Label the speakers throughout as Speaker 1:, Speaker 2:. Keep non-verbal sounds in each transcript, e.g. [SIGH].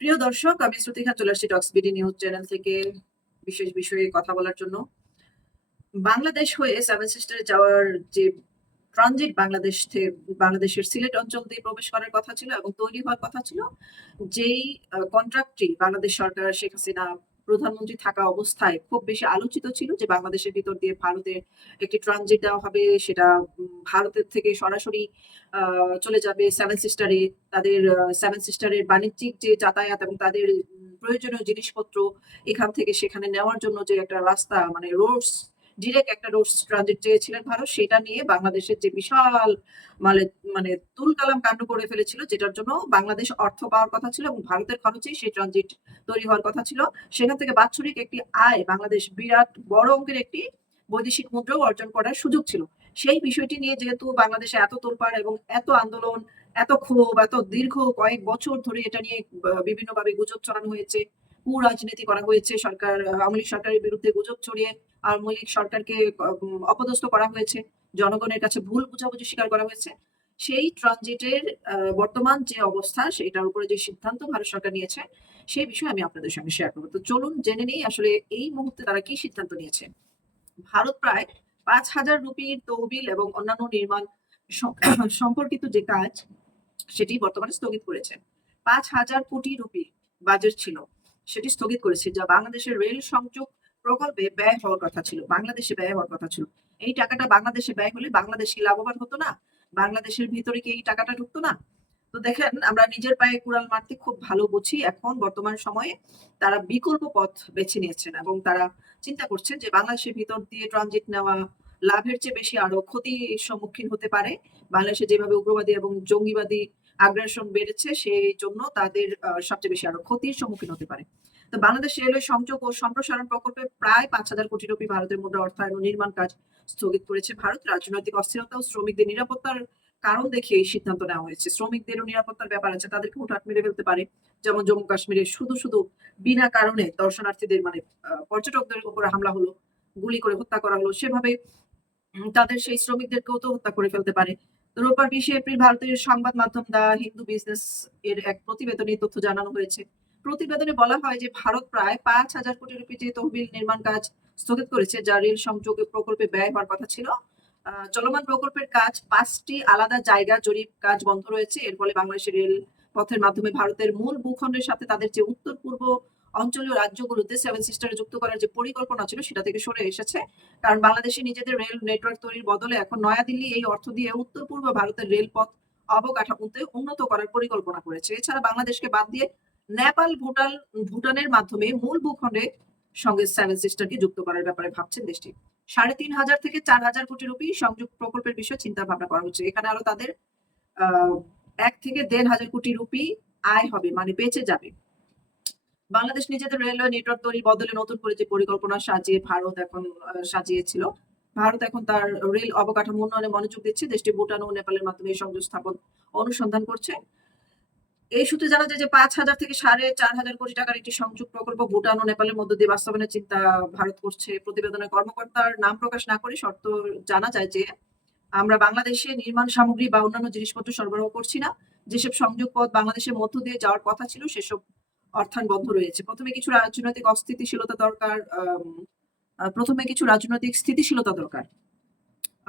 Speaker 1: প্রিয় দর্শক, আমি শ্রুতিখা চলে আসছি টক্স বিডি নিউজ চ্যানেল থেকে বিশেষ বিষয়ে কথা বলার জন্য। বাংলাদেশ হয়ে সেভেন সিস্টারে যাওয়ার যে ট্রানজিট বাংলাদেশ থেকে বাংলাদেশের সিলেট অঞ্চল দিয়ে প্রবেশ করার কথা ছিল এবং তৈরি হওয়ার কথা ছিল, যেই কন্ট্রাক্টটি বাংলাদেশ সরকার শেখ হাসিনা প্রধানমন্ত্রী থাকা অবস্থায় খুব বেশি আলোচিত ছিল যে বাংলাদেশের ভিতর দিয়ে ভারতের একটি ট্রানজিট দেওয়া হবে, সেটা ভারতের থেকে সরাসরি চলে যাবে সেভেন সিস্টারে তাদের সেভেন সিস্টারের বাণিজ্যিক যে যাতায়াত এবং তাদের প্রয়োজনীয় জিনিসপত্র এখান থেকে সেখানে নেওয়ার জন্য যে একটা রাস্তা মানে রোডস ডিরেক্ট একটা রোডস ট্রানজিট চেয়েছিলেন ভারত, সেটা নিয়ে বাংলাদেশের যে বিশাল মানে মানে তুলকালাম কাণ্ড করে ফেলেছিল, যেটার জন্য বাংলাদেশ অর্থ পাওয়ার কথা ছিল এবং ভারতের খরচেই সেই ট্রানজিট তৈরি হওয়ার কথা ছিল। সেখান থেকে বাৎসরিক একটি আয় বাংলাদেশ বিরাট বড় অঙ্কের একটি বৈদেশিক মুদ্রাও অর্জন করার সুযোগ ছিল। সেই বিষয়টি নিয়ে যেহেতু বাংলাদেশে এত তোলপাড় এবং এত আন্দোলন, এত ক্ষোভ, এত দীর্ঘ কয়েক বছর ধরে এটা নিয়ে বিভিন্ন ভাবে গুজব ছড়ানো হয়েছে রাজনীতি করা হয়েছে, সরকার, আওয়ামী লীগ সরকারের বিরুদ্ধে গুজব ছড়িয়ে আওয়ামী লীগ সরকারকে অপদস্থ করা হয়েছে। জনগণের কাছে ভুল বুঝাবুঝি স্বীকার করা হয়েছে। সেই ট্রানজিটের বর্তমান যে অবস্থা, সেটার উপরে যে সিদ্ধান্ত ভারত সরকার নিয়েছে, সেই বিষয়ে আমি আপনাদের সঙ্গে শেয়ার করব। তো চলুন জেনে নেই আসলে এই মুহূর্তে তারা কি সিদ্ধান্ত নিয়েছে। ভারত প্রায় পাঁচ হাজার রুপির তহবিল এবং অন্যান্য নির্মাণ [COUGHS] সম্পর্কিত যে কাজ, সেটি বর্তমানে স্থগিত করেছে। পাঁচ হাজার কোটি রুপি বাজেট ছিল। সেটি স্থগিত করেছে, যা বাংলাদেশের রেল সংযোগ প্রকল্পে ব্যয় হওয়ার কথা ছিল, বাংলাদেশে ব্যয় হওয়ার কথা ছিল। এই টাকাটা বাংলাদেশে ব্যয় হলে বাংলাদেশ কি লাভবান হতো না? বাংলাদেশের ভিতরে কি এই টাকাটা ঢুকতো না? তো দেখেন, আমরা নিজের পায়ে কুড়াল মারতে খুব ভালো বুঝি, এখন বর্তমান সময়ে তারা বিকল্প পথ বেছে নিয়েছেন এবং তারা চিন্তা করছেন যে বাংলাদেশের ভিতর দিয়ে ট্রানজিট নেওয়া লাভের চেয়ে বেশি আরও ক্ষতির সম্মুখীন হতে পারে। বাংলাদেশে যেভাবে উগ্রবাদী এবং জঙ্গিবাদী আগ্রাসন বেড়েছে, সেই জন্য তাদের সবচেয়ে বেশি আরও ক্ষতির সম্মুখীন হতে পারে। তো বাংলাদেশ রেলওয়ে সংযোগ ও সম্প্রসারণ প্রকল্পে প্রায় পাঁচ হাজার কোটি রুপি ভারতের মুদ্রা অর্থায়ন ও নির্মাণ কাজ স্থগিত করেছে ভারত। রাজনৈতিক অস্থিরতা ও শ্রমিকদের নিরাপত্তার কারণ দেখে এই সিদ্ধান্ত নেওয়া হয়েছে। শ্রমিকদেরও নিরাপত্তার ব্যাপার আছে তাদেরকে হুটহাট মেরে ফেলতে পারে। যেমন জম্মু কাশ্মীরে শুধু শুধু বিনা কারণে দর্শনার্থীদের মানে পর্যটকদের উপরে হামলা হলো, গুলি করে হত্যা করা হলো, সেভাবে তাদের সেই শ্রমিকদেরকেও তো হত্যা করে ফেলতে পারে। রোববার বিশে এপ্রিল ভারতের সংবাদ মাধ্যম দা হিন্দু বিজনেস এর এক প্রতিবেদনে তথ্য জানানো হয়েছে। প্রতিবেদনে বলা হয় যে ভারত প্রায় পাঁচ হাজার কোটি রুপি যে তহবিল নির্মাণ কাজ স্থগিত করেছে, যা রেল সংযোগ প্রকল্পে ব্যয় হওয়ার কথা ছিল চলমান প্রকল্পের কাজ পাঁচটি আলাদা জায়গা জরিপ কাজ বন্ধ রয়েছে। এর ফলে বাংলাদেশের রেল পথের মাধ্যমে ভারতের মূল ভূখণ্ডের সাথে তাদের যে উত্তর পূর্ব অঞ্চলীয় রাজ্যগুলোতে সেভেন সিস্টারে যুক্ত করার যে পরিকল্পনা ছিল, সেটা থেকে সরে এসেছে। কারণ বাংলাদেশে নিজেদের রেল নেটওয়ার্ক তৈরির বদলে এখন নয়াদিল্লি এই অর্থ দিয়ে উত্তর পূর্ব ভারতের রেলপথ অবকাঠামোতে উন্নত করার পরিকল্পনা করেছে। এছাড়া বাংলাদেশকে বাদ দিয়ে নেপাল, ভুটান, ভুটানের মাধ্যমে মূল ভূখণ্ডে সঙ্গে সেভেন সিস্টারকে যুক্ত করার ব্যাপারে ভাবছেন দেশটি। সাড়ে তিন হাজার থেকে চার হাজার কোটি রুপি সংযোগ প্রকল্পের বিষয়ে চিন্তা ভাবনা করা হচ্ছে। এখানে আরও তাদের এক থেকে দেড় হাজার কোটি রুপি আয় হবে মানে বেঁচে যাবে। বাংলাদেশ নিজেদের রেলওয়ে নেটওয়ার্ক তৈরির বদলে নতুন করে যে পরিকল্পনা সাজিয়ে ভারত এখন সাজিয়েছিল। ভারত এখন তার রেল অবকাঠামো উন্নয়নে মনোযোগ দিচ্ছে। দেশটি ভুটান ও নেপালের মাধ্যমে সংযোগ স্থাপন অনুসন্ধান করছে। এই সূত্রে জানা যায় যে পাঁচ হাজার থেকে সাড়ে চার হাজার কোটি টাকার একটি সংযোগ প্রকল্প ভুটান ও নেপালের মধ্যে দিয়ে বাস্তবায়নের চিন্তা ভারত করছে। প্রতিবেদনের কর্মকর্তার নাম প্রকাশ না করে শর্ত জানা যায় যে আমরা বাংলাদেশে নির্মাণ সামগ্রী বা অন্যান্য জিনিসপত্র সরবরাহ করছি না। যেসব সংযোগ পথ বাংলাদেশের মধ্য দিয়ে যাওয়ার কথা ছিল, সেসব অর্থায়ন বন্ধ রয়েছে। প্রথমে কিছু রাজনৈতিক অস্থিতিশীলতা দরকার প্রথমে কিছু রাজনৈতিক স্থিতিশীলতা দরকার।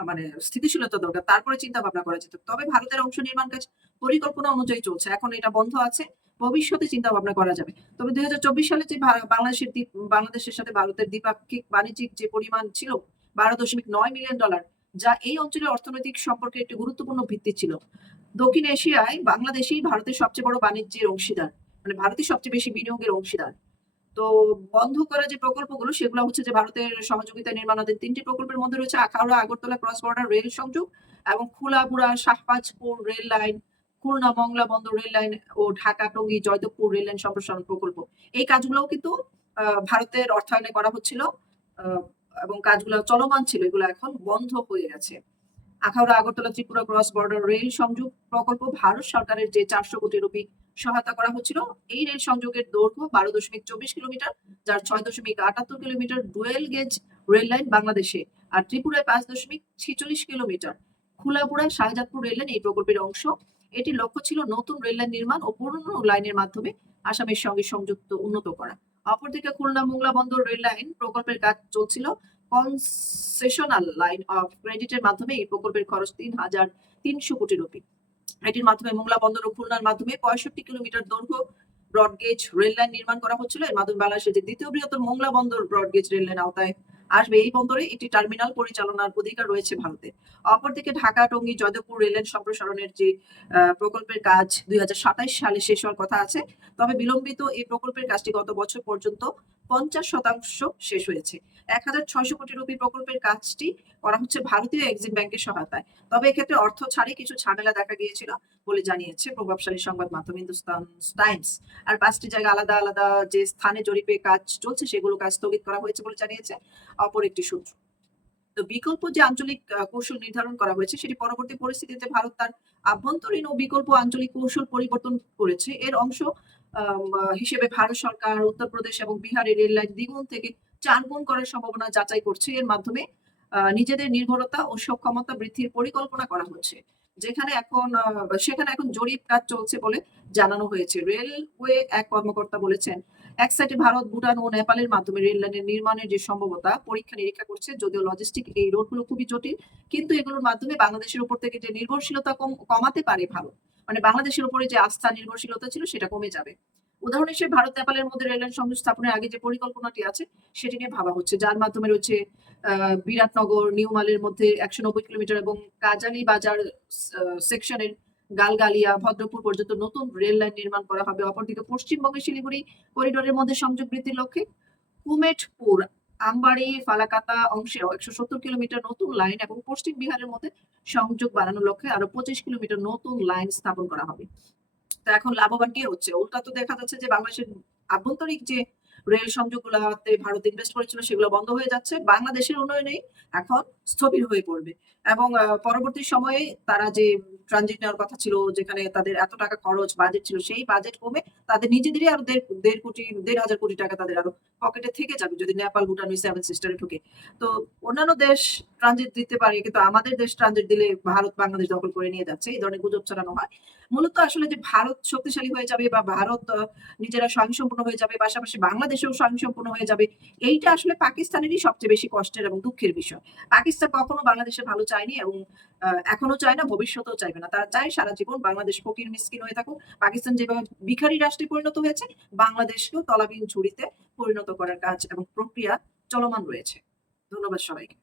Speaker 1: মানে স্থিতিশীলতা দরকার, তারপরে চিন্তা ভাবনা করা যেত তবে ভারতের অংশ নির্মাণ কাজ পরিকল্পনা অনুযায়ী চলছে। এখন এটা বন্ধ আছে, ভবিষ্যতে চিন্তা ভাবনা করা যাবে। তবে দুই হাজার চব্বিশ সালে যে বাংলাদেশের বাংলাদেশের সাথে ভারতের দ্বিপাক্ষিক বাণিজ্যিক যে পরিমাণ ছিল, বারো দশমিক নয় মিলিয়ন ডলার, যা এই অঞ্চলের অর্থনৈতিক সম্পর্কে একটি গুরুত্বপূর্ণ ভিত্তি ছিল। দক্ষিণ এশিয়ায় বাংলাদেশই ভারতের সবচেয়ে বড় বাণিজ্যের অংশীদার। মানে ভারতই সবচেয়ে বেশি বিনিয়োগের অংশীদার। তো বন্ধ করা যে প্রকল্পগুলো, সেগুলো হচ্ছে যে ভারতের সহযোগিতা নির্মাণাধীন তিনটি প্রকল্পের মধ্যে রয়েছে Akhaura, Agartala cross border rail সংযোগ এবং খুলাবুড়া শাহবাজপুর রেল লাইন খুলনা মংলা বন্দর রেল লাইন ও ঢাকা, টঙ্গী, জয়দেবপুর রেল লাইন সম্প্রসারণ প্রকল্প। এই কাজগুলোও কিন্তু ভারতের অর্থায়নে করা হচ্ছিল এবং কাজগুলো চলমান ছিল, এগুলো এখন বন্ধ হয়ে গেছে। Akhaura, Agartala, Tripura cross border rail সংযোগ প্রকল্প, ভারত সরকারের যে চারশো কোটি রুপি সহায়তা করা হচ্ছিল। এই রেল সংযোগের দৈর্ঘ্য বারো দশমিক চব্বিশ কিলোমিটার, যার ছয় দশমিক আটাত্তর kilometre dual gauge rail line বাংলাদেশে আর ত্রিপুরায় পাঁচ দশমিক ছিচল্লিশ কিলোমিটার। খুলাপুরা শাহজাদপুর রেল লাইন এই প্রকল্পের অংশ। এটি লক্ষ্য ছিল নতুন রেল লাইন নির্মাণ ও পুরনো লাইনের মাধ্যমে আসামের সঙ্গে সংযুক্ত উন্নত করা। অপরদিকে খুলনা মোংলা বন্দর রেল লাইন প্রকল্পের কাজ চলছিল। কনসেশনাল লাইন অফ ক্রেডিটের মাধ্যমে এই প্রকল্পের খরচ তিন হাজার তিনশো কোটি রুপি। এটির মাধ্যমে মোংলা বন্দর ও খুলনার মাধ্যমে পঁয়ষট্টি কিলোমিটার দৈর্ঘ্য ব্রডগেজ রেল লাইন নির্মাণ করা হচ্ছিল। এর মাধ্যমে বাংলাদেশের যে দ্বিতীয় বৃহত্তম মোংলা বন্দর ব্রডগেজ রেল লাইন আওতায় আসবে। এই বন্দরে একটি টার্মিনাল পরিচালনার অধিকার রয়েছে ভারতে। অপরদিকে ঢাকা, টঙ্গী, জয়দেবপুর রেল লাইন সম্প্রসারণের যে প্রকল্পের কাজ দুই সালে শেষ হওয়ার কথা আছে। তবে বিলম্বিত এই প্রকল্পের কাজটি গত বছর পর্যন্ত পঞ্চাশ শতাংশ শেষ হয়েছে। এক হাজার ছয়শো কোটি রুপি প্রকল্পের কাজটি করা হচ্ছে ভারতীয় এক্সিম ব্যাংকের সহায়তায়। তবে এক্ষেত্রে অর্থ ছাড়ে কিছু ঝামেলা দেখা গিয়েছিল বলে জানিয়েছে প্রভাবশালী সংবাদ মাধ্যম হিন্দুস্তান টাইমস। আর পাঁচটি জায়গা আলাদা আলাদা যে স্থানে জরিপে কাজ চলছে সেগুলো কাজ স্থগিত করা হয়েছে বলে জানিয়েছে অপর একটি সূত্র। তো বিকল্প যে আঞ্চলিক কৌশল নির্ধারণ করা হয়েছে সেটি পরবর্তী পরিস্থিতিতে ভারত তার আভ্যন্তরীণ ও বিকল্প আঞ্চলিক কৌশল পরিবর্তন করেছে। এর অংশ হিসেবে ভারত সরকার, উত্তরপ্রদেশ এবং বিহারের রেল লাইন দ্বিগুণ থেকে চার গুণ করার সম্ভাবনা যাচাই করছে। এর মাধ্যমে নিজেদের নির্ভরতা ও সক্ষমতা বৃদ্ধির পরিকল্পনা করা হচ্ছে। যেখানে এখন সেখানে এখন জরিপ কাজ চলছে বলে জানানো হয়েছে। রেলওয়ে এক কর্মকর্তা বলেছেন, এক সাইডে ভারত, ভুটান ও নেপালের মাধ্যমে রেল লাইনের নির্মাণের যে সম্ভাবতা, পরীক্ষা নিরীক্ষা করছে, যদিও লজিস্টিক এই রোডগুলো খুবই জটিল, কিন্তু এগুলোর মাধ্যমে বাংলাদেশের উপর থেকে যে নির্ভরশীলতা কম- কমাতে পারে ভারত। মানে বাংলাদেশের উপরে যে আস্থা, নির্ভরশীলতা ছিল সেটা কমে যাবে। উদাহরণ হিসেবে ভারত নেপালের মধ্যে রেল লাইন সংযোগ স্থাপনের আগে যে পরিকল্পনাটি আছে, সেটি নিয়ে ভাবা হচ্ছে। যার মাধ্যমে রয়েছে বিরাটনগর নিউমালের মধ্যে একশো নব্বই কিলোমিটার এবং কাজালি বাজার সেকশনের গালগালিয়া, ভদ্রপুর পর্যন্ত নতুন রেল লাইন নির্মাণ করা হবে। অপরদিকে পশ্চিমবঙ্গের শিলিগুড়ি করিডোরের মধ্যে সংযোগ বৃদ্ধির লক্ষ্যে কুমেটপুর, আমবাড়ি, ফালাকাতা অংশেও একশো সত্তর কিলোমিটার নতুন লাইন এবং পশ্চিম বিহারের মধ্যে সংযোগ বাড়ানোর লক্ষ্যে আরও পঁচিশ কিলোমিটার নতুন লাইন স্থাপন করা হবে। তো এখন লাভবান কি হচ্ছে? উল্টা তো দেখা যাচ্ছে যে বাংলাদেশের আভ্যন্তরিক যে রেল সংযোগ সংযোগগুলোতে ভারত ইনভেস্ট করেছিল সেগুলো বন্ধ হয়ে যাচ্ছে, বাংলাদেশের উন্নয়নে এখন স্থবির হয়ে পড়বে। এবং পরবর্তী সময়ে তারা যে ট্রানজিট নেওয়ার কথা ছিল, যেখানে তাদের এত টাকা খরচ বাজেট ছিল, সেই বাজেট কমে তাদের নিজেদেরই আরও দেড় কোটি, দেড় হাজার কোটি টাকা তাদের আরও পকেটে থেকে যাবে যদি নেপাল, ভুটান সেভেন সিস্টারে ঢুকে। তো অন্যান্য দেশ ট্রানজিট দিতে পারে, কিন্তু আমাদের দেশ ট্রানজিট দিলে ভারত, বাংলাদেশ দখল করে নিয়ে যাচ্ছে, এই ধরনের গুজব ছড়ানো হয়। মূলত আসলে যে ভারত শক্তিশালী হয়ে যাবে বা ভারত নিজেরা স্বয়ংসম্পূর্ণ হয়ে যাবে, পাশাপাশি বাংলাদেশেও স্বয়ংসম্পূর্ণ হয়ে যাবে, এইটা আসলে পাকিস্তানেরই সবচেয়ে বেশি কষ্টের এবং দুঃখের বিষয়। পাকিস্তান কখনো বাংলাদেশে ভালো চায়নি এবং এখনও চায় না, ভবিষ্যতেও চাইবে না। তারা চায় সারা জীবন বাংলাদেশ ফকির, মিসকিন হয়ে থাকুক। পাকিস্তান যেভাবে ভিখারি রাষ্ট্রে পরিণত হয়েছে বাংলাদেশকেও তলাবিহীন ঝুড়িতে পরিণত করার কাজ এবং প্রক্রিয়া চলমান রয়েছে। ধন্যবাদ সবাইকে।